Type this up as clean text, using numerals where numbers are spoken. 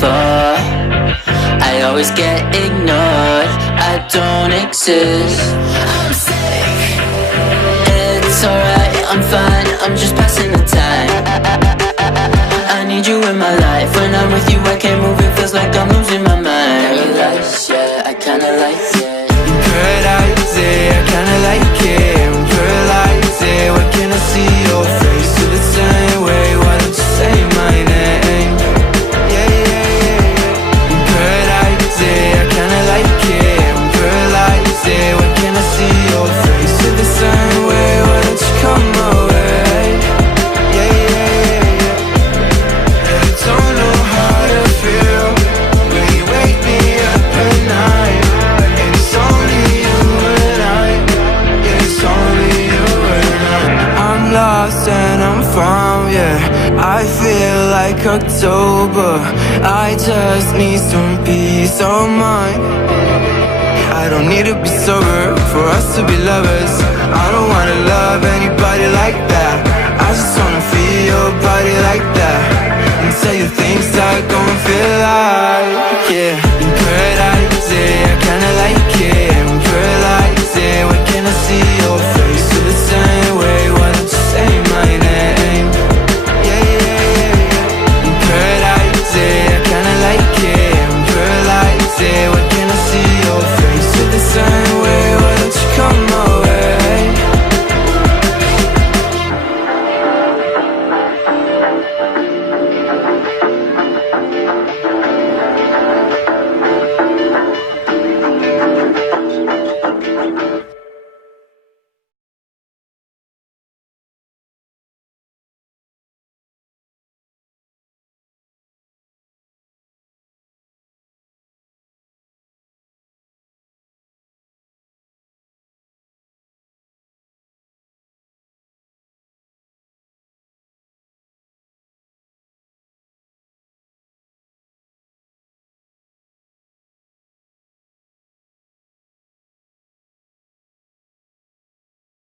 for. I always get ignored, I don't exist. I'm sick. It's alright, I'm fine, I'm just passing the time. I need you in my life. When I'm with you I can't move, it feels like I'm losing my mind. Paradise, yeah, I kinda like it. Paradise, yeah, I kinda like it. I'm paralyzed, yeah, why can't I see your face? Feel the same way, why don't you say my name? Yeah, yeah, yeah. In paradise, yeah, I kinda like it. I'm paralyzed, yeah, why can't I see your face? Feel the same way, why don't you come my way? Yeah, yeah, yeah. I don't know how to feel when you wake me up at night. And it's only you and I. Yeah, it's only you and I. I'm lost and I'm found, yeah. I feel like October. I just need some peace of mind. I don't need to be sober for us to be lovers. I don't wanna love anybody like that. I just wanna feel your body like that, and tell you things I don't feel like, yeah.